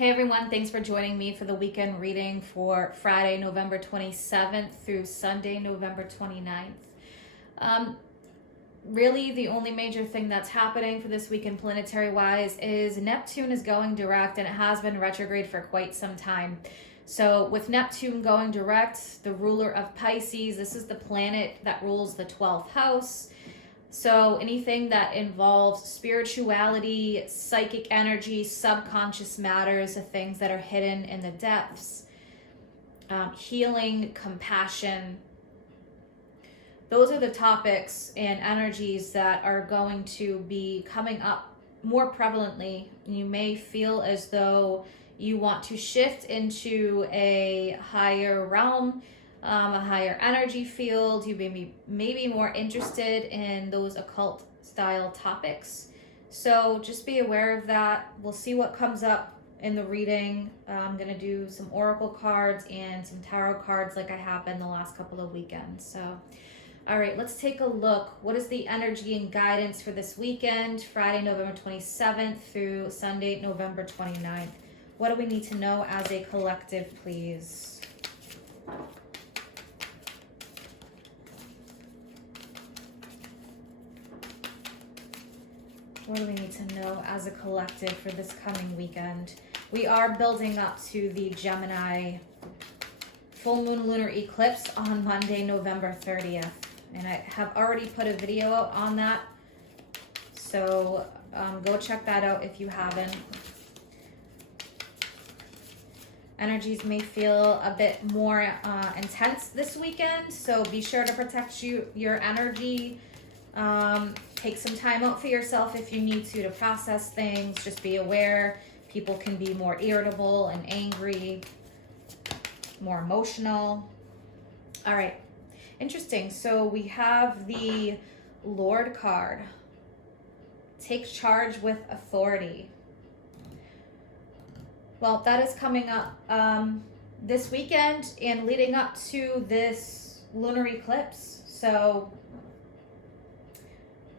Hey everyone, thanks for joining me for the weekend reading for Friday, November 27th through Sunday, November 29th. Really, the only major thing that's happening for this weekend planetary-wise is Neptune is going direct, and it has been retrograde for quite some time. So with Neptune going direct, the ruler of Pisces, this is the planet that rules the 12th house. So anything that involves spirituality, psychic energy, subconscious matters, the things that are hidden in the depths, healing, compassion, those are the topics and energies that are going to be coming up more prevalently. You may feel as though you want to shift into a higher realm, a higher energy field. You may be more interested in those occult style topics. So just be aware of that. We'll see what comes up in the reading. I'm going to do some oracle cards and some tarot cards like I have been the last couple of weekends. So, all right, let's take a look. What is the energy and guidance for this weekend, Friday, November 27th through Sunday, November 29th? What do we need to know as a collective, please? What do we need to know as a collective for this coming weekend? We are building up to the Gemini full moon lunar eclipse on Monday, November 30th. And I have already put a video out on that. So go check that out if you haven't. Energies may feel a bit more intense this weekend. So be sure to protect your energy. Take some time out for yourself if you need to process things. Just be aware people can be more irritable and angry, more emotional. All right, interesting. So we have the Lord card. Take charge with authority. Well, that is coming up this weekend and leading up to this lunar eclipse. So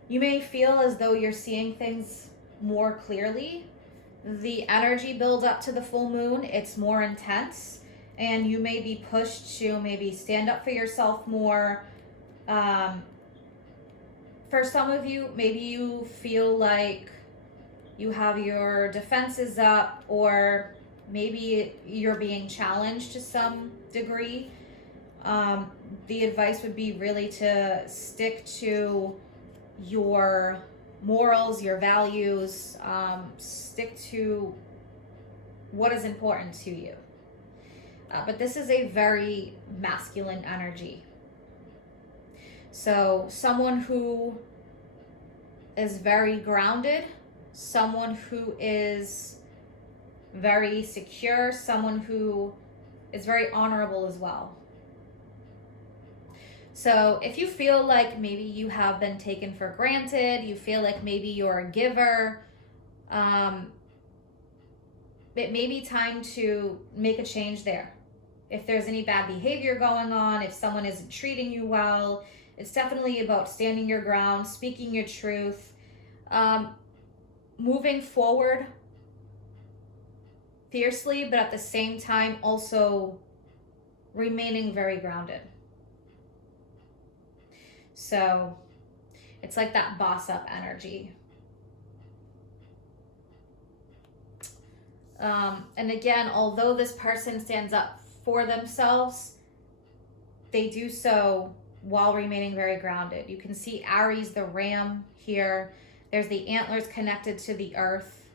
you may feel as though you're seeing things more clearly. The energy build up to the full moon, it's more intense, and you may be pushed to maybe stand up for yourself more. For some of you, maybe you feel like you have your defenses up, or maybe you're being challenged to some degree. The advice would be really to stick to your morals, your values, stick to what is important to you. But this is a very masculine energy. So someone who is very grounded, someone who is very secure, someone who is very honorable as well. So if you feel like maybe you have been taken for granted, you feel like maybe you're a giver, it may be time to make a change there. If there's any bad behavior going on, if someone isn't treating you well, it's definitely about standing your ground, speaking your truth, moving forward fiercely, but at the same time also remaining very grounded. So it's like that boss up energy. And again, although this person stands up for themselves, they do so while remaining very grounded. You can see Aries, the ram here. There's the antlers connected to the earth.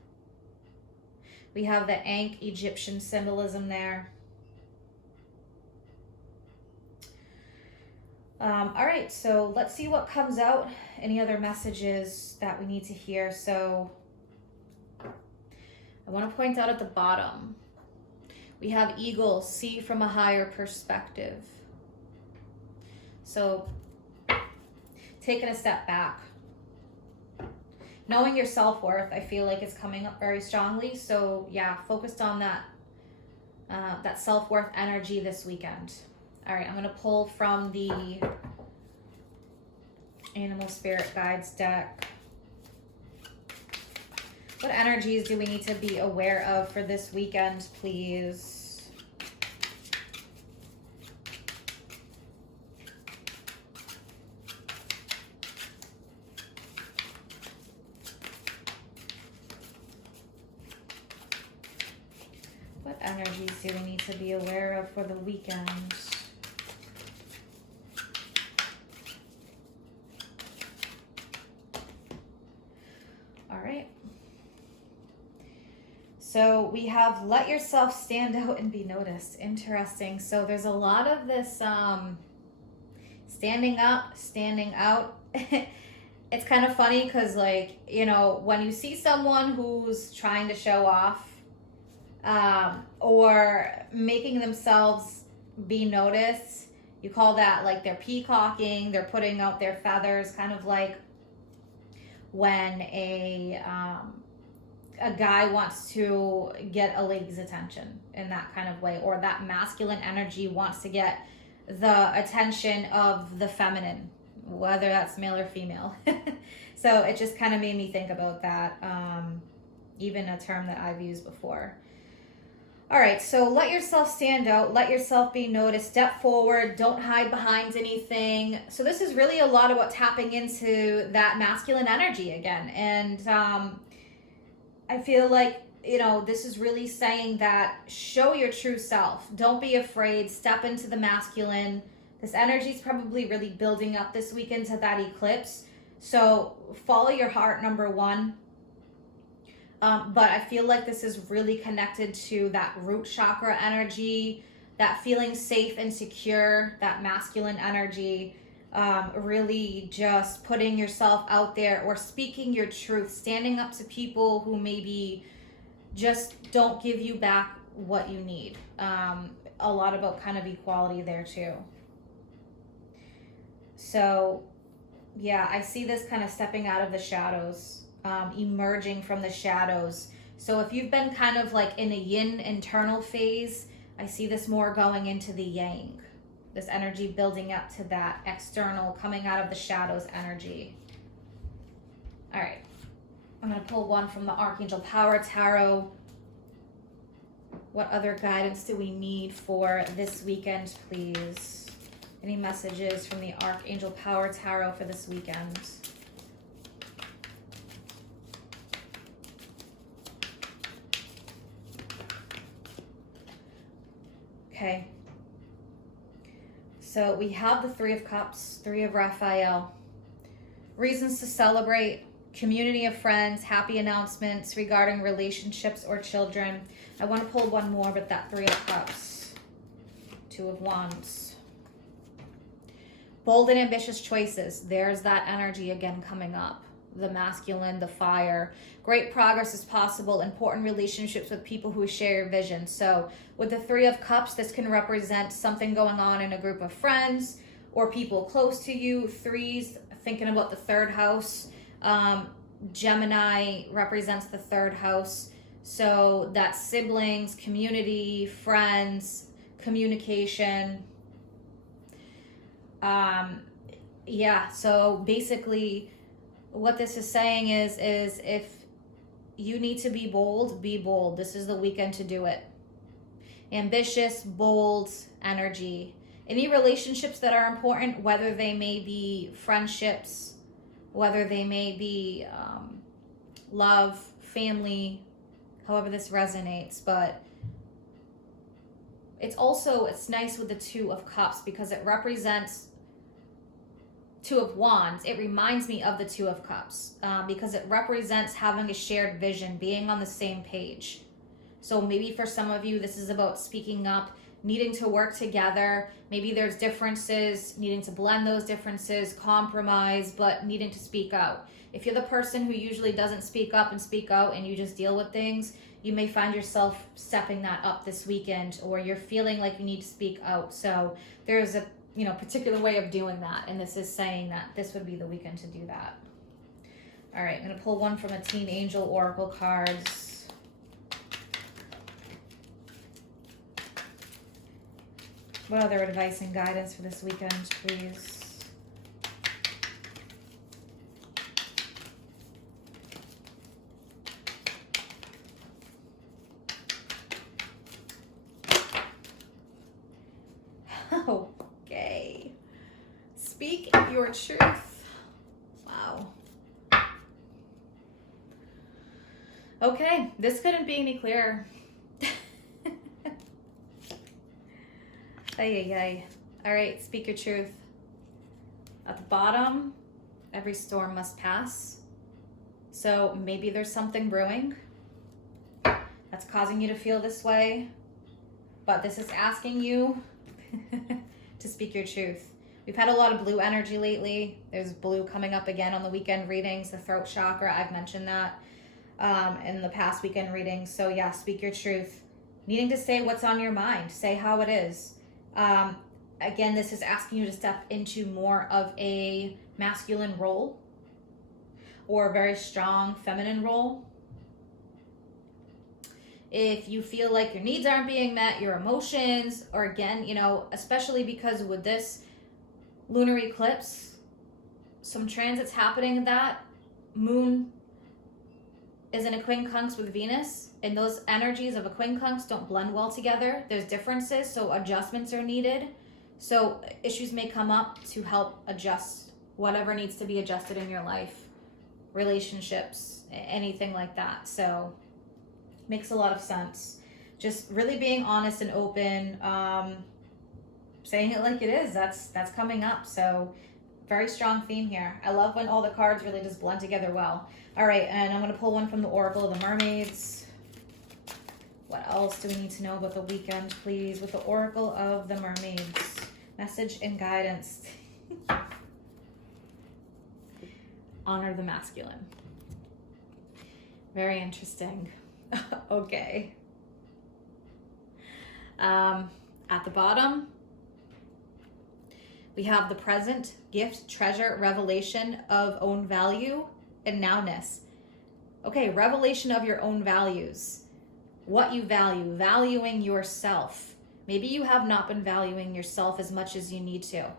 We have the Ankh Egyptian symbolism there. All right, so let's see what comes out. Any other messages that we need to hear? So I want to point out at the bottom, we have eagle, see from a higher perspective. So taking a step back. Knowing your self-worth, I feel like is coming up very strongly. So yeah, focused on that, that self-worth energy this weekend. All right, I'm going to pull from the Animal Spirit Guides deck. What energies do we need to be aware of for this weekend, please? What energies do we need to be aware of for the weekend? All right. So we have let yourself stand out and be noticed. Interesting. So there's a lot of this standing up, standing out. It's kind of funny because, like, you know, when you see someone who's trying to show off, or making themselves be noticed, you call that like they're peacocking, they're putting out their feathers, kind of like when a guy wants to get a lady's attention in that kind of way, or that masculine energy wants to get the attention of the feminine, whether that's male or female. So it just kind of made me think about that, even a term that I've used before. All right, so let yourself stand out, let yourself be noticed, step forward, don't hide behind anything. So this is really a lot about tapping into that masculine energy again. And I feel like, you know, this is really saying that show your true self. Don't be afraid, step into the masculine. This energy is probably really building up this weekend to that eclipse. So follow your heart, number one. But I feel like this is really connected to that root chakra energy, that feeling safe and secure, that masculine energy, really just putting yourself out there or speaking your truth, standing up to people who maybe just don't give you back what you need. A lot about kind of equality there too. So yeah, I see this kind of stepping out of the shadows. Emerging from the shadows. So if you've been kind of like in a yin internal phase, I see this more going into the yang. This energy building up to that external, coming out of the shadows energy. All right. I'm going to pull one from the Archangel Power Tarot. What other guidance do we need for this weekend, please? Any messages from the Archangel Power Tarot for this weekend? Okay, so we have the Three of Cups, Three of Raphael. Reasons to celebrate, community of friends, happy announcements regarding relationships or children. I want to pull one more, but that Three of Cups, Two of Wands. Bold and ambitious choices. There's that energy again coming up. The masculine, the fire. Great progress is possible. Important relationships with people who share your vision. So with the Three of Cups, this can represent something going on in a group of friends or people close to you. Threes, thinking about the third house. Gemini represents the third house. So that's siblings, community, friends, communication. Yeah, so basically what this is saying is if you need to be bold, be bold. This is the weekend to do it. Ambitious, bold energy. Any relationships that are important, whether they may be friendships, whether they may be love, family, however this resonates. But it's nice with the Two of Cups because it represents Two of Wands. It reminds me of the Two of Cups because it represents having a shared vision, being on the same page. So maybe for some of you, this is about speaking up, needing to work together. Maybe there's differences, needing to blend those differences, compromise, but needing to speak out. If you're the person who usually doesn't speak up and speak out and you just deal with things, you may find yourself stepping that up this weekend, or you're feeling like you need to speak out. So there's a particular way of doing that, and this is saying that this would be the weekend to do that. All right, I'm going to pull one from the Teen Angel Oracle cards. What other advice and guidance for this weekend, please? Speak your truth. Wow. Okay, this couldn't be any clearer. Ay, ay, ay. All right, speak your truth. At the bottom, every storm must pass. So maybe there's something brewing that's causing you to feel this way, but this is asking you to speak your truth. We've had a lot of blue energy lately. There's blue coming up again on the weekend readings, the throat chakra. I've mentioned that in the past weekend readings. So yeah, speak your truth. Needing to say what's on your mind. Say how it is. Again, this is asking you to step into more of a masculine role or a very strong feminine role. If you feel like your needs aren't being met, your emotions, or again, you know, especially because with this lunar eclipse, some transits happening, that moon is in a quincunx with Venus, and those energies of a quincunx don't blend well together. There's differences, so adjustments are needed. So issues may come up to help adjust whatever needs to be adjusted in your life, relationships, anything like that. So makes a lot of sense. Just really being honest and open, saying it like it is. That's coming up. So very strong theme here. I love when all the cards really just blend together well. All right, and I'm going to pull one from the Oracle of the Mermaids. What else do we need to know about the weekend, please? With the Oracle of the Mermaids. Message and guidance. Honor the masculine. Very interesting. Okay. At the bottom, we have the present, gift, treasure, revelation of own value, and nowness. Okay, revelation of your own values. What you value, valuing yourself. Maybe you have not been valuing yourself as much as you need to.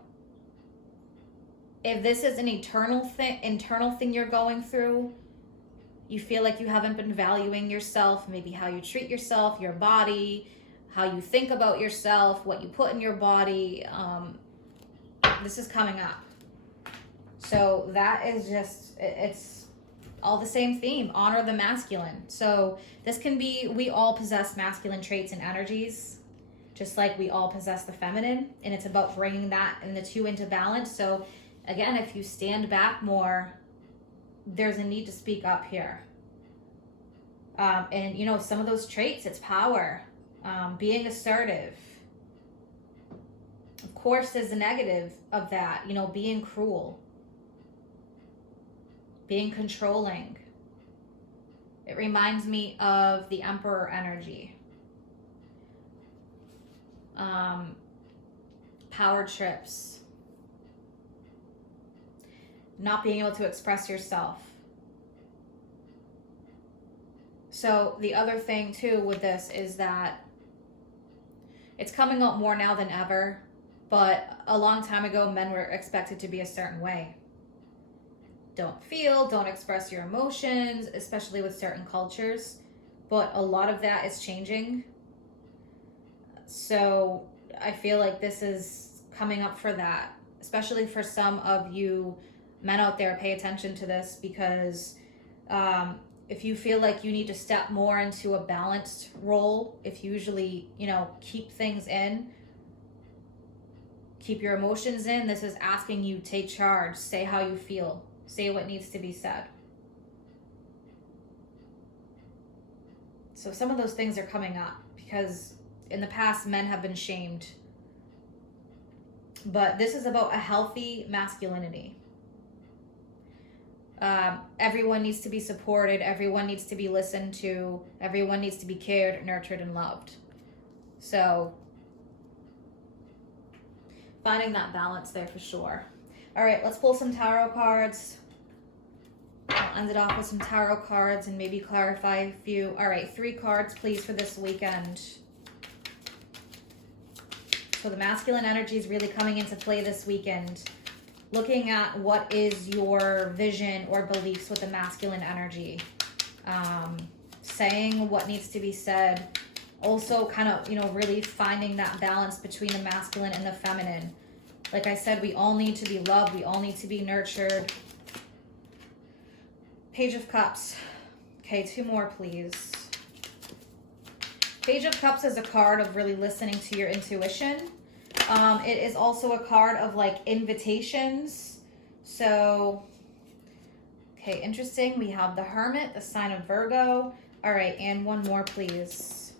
If this is an internal thing you're going through, you feel like you haven't been valuing yourself, maybe how you treat yourself, your body, how you think about yourself, what you put in your body, this is coming up. So that is just, it's all the same theme, honor the masculine. So this can be, we all possess masculine traits and energies, just like we all possess the feminine, and it's about bringing that and the two into balance. So again, if you stand back more, there's a need to speak up here. And you know, some of those traits, it's power, being assertive. Of course, there's the negative of that, you know, being cruel, being controlling. It reminds me of the Emperor energy. Power trips. Not being able to express yourself. So the other thing too with this is that it's coming up more now than ever, but a long time ago, men were expected to be a certain way. Don't feel, don't express your emotions, especially with certain cultures. But a lot of that is changing. So I feel like this is coming up for that, especially for some of you men out there. Pay attention to this, because if you feel like you need to step more into a balanced role, if you usually, you know, keep things in, keep your emotions in, this is asking you take charge, say how you feel, say what needs to be said. So some of those things are coming up because in the past men have been shamed, but this is about a healthy masculinity. Everyone needs to be supported. Everyone needs to be listened to. Everyone needs to be cared, nurtured, and loved. So finding that balance there for sure. All right, let's pull some tarot cards. I'll end it off with some tarot cards and maybe clarify a few. All right, 3 cards, please, for this weekend. So the masculine energy is really coming into play this weekend. Looking at what is your vision or beliefs with the masculine energy. Saying what needs to be said. Also kind of, you know, really finding that balance between the masculine and the feminine. Like I said, we all need to be loved. We all need to be nurtured. Page of Cups. Okay, 2 more, please. Page of Cups is a card of really listening to your intuition. It is also a card of like invitations. So, okay, interesting. We have the Hermit, the sign of Virgo. All right, and 1 more, please.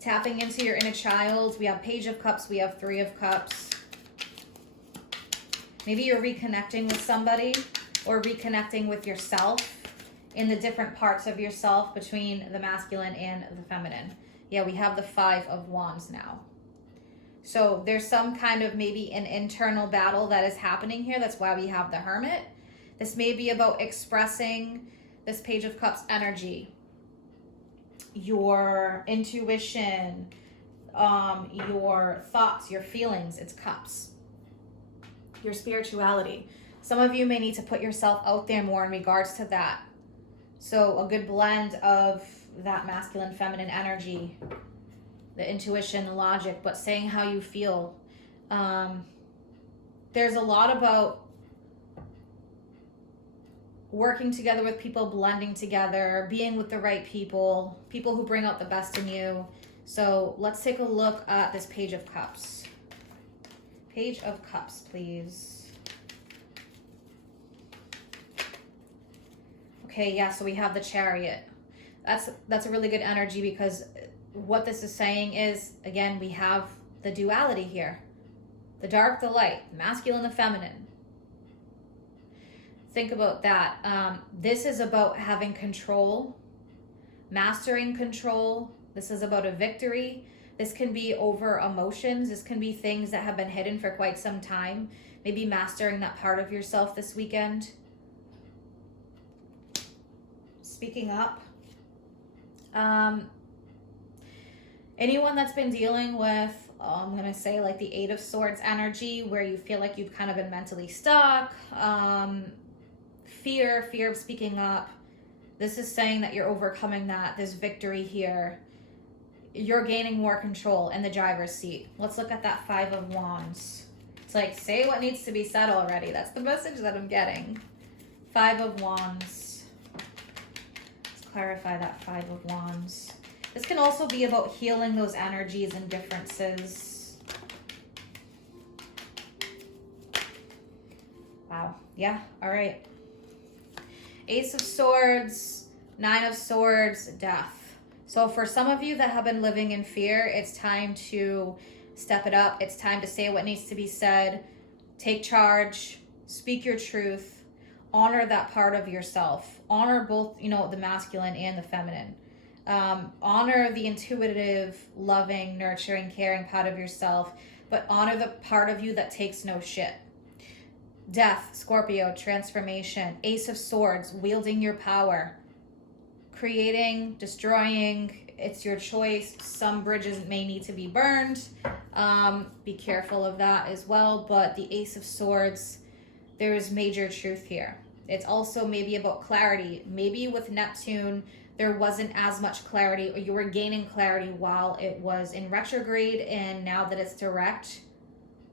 Tapping into your inner child. We have Page of Cups. We have 3 of Cups. Maybe you're reconnecting with somebody or reconnecting with yourself in the different parts of yourself between the masculine and the feminine. Yeah, we have the 5 of Wands now. So there's some kind of maybe an internal battle that is happening here. That's why we have the Hermit. This may be about expressing this Page of Cups energy, your intuition, your thoughts, your feelings. It's Cups. Your spirituality. Some of you may need to put yourself out there more in regards to that. So a good blend of that masculine, feminine energy, the intuition, the logic, but saying how you feel. There's a lot about working together with people, blending together, being with the right people, people who bring out the best in you. So let's take a look at this Page of Cups. Page of Cups, please. Okay, yeah, so we have the Chariot. That's a really good energy, because what this is saying is, again, we have the duality here. The dark, the light, the masculine, the feminine. Think about that. This is about having control, mastering control. This is about a victory. This can be over emotions. This can be things that have been hidden for quite some time. Maybe mastering that part of yourself this weekend. Speaking up. Anyone that's been dealing with, I'm going to say like the 8 of Swords energy, where you feel like you've kind of been mentally stuck, fear of speaking up. This is saying that you're overcoming that, this victory here. You're gaining more control in the driver's seat. Let's look at that 5 of Wands. It's like, say what needs to be said already. That's the message that I'm getting. 5 of Wands. Let's clarify that 5 of Wands. This can also be about healing those energies and differences. Wow. Yeah. All right. Ace of Swords, 9 of Swords, Death. So for some of you that have been living in fear, it's time to step it up. It's time to say what needs to be said. Take charge. Speak your truth. Honor that part of yourself. Honor both, the masculine and the feminine. Honor the intuitive, loving, nurturing, caring part of yourself, but honor the part of you that takes no shit. Death, Scorpio, transformation. Ace of Swords, wielding your power. Creating, destroying, it's your choice. Some bridges may need to be burned. Be careful of that as well. But the Ace of Swords, there is major truth here. It's also maybe about clarity. Maybe with Neptune, there wasn't as much clarity, or you were gaining clarity while it was in retrograde, and now that it's direct,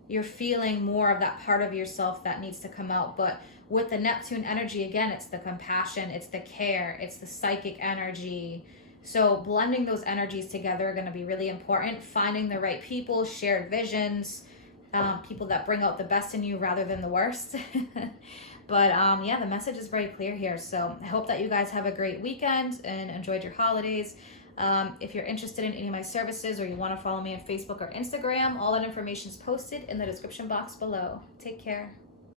you're feeling more of that part of yourself that needs to come out. But with the Neptune energy, again, it's the compassion, it's the care, it's the psychic energy. So blending those energies together are going to be really important. Finding the right people, shared visions, people that bring out the best in you rather than the worst. But yeah, the message is very clear here. So I hope that you guys have a great weekend and enjoyed your holidays. If you're interested in any of my services, or you want to follow me on Facebook or Instagram, all that information is posted in the description box below. Take care.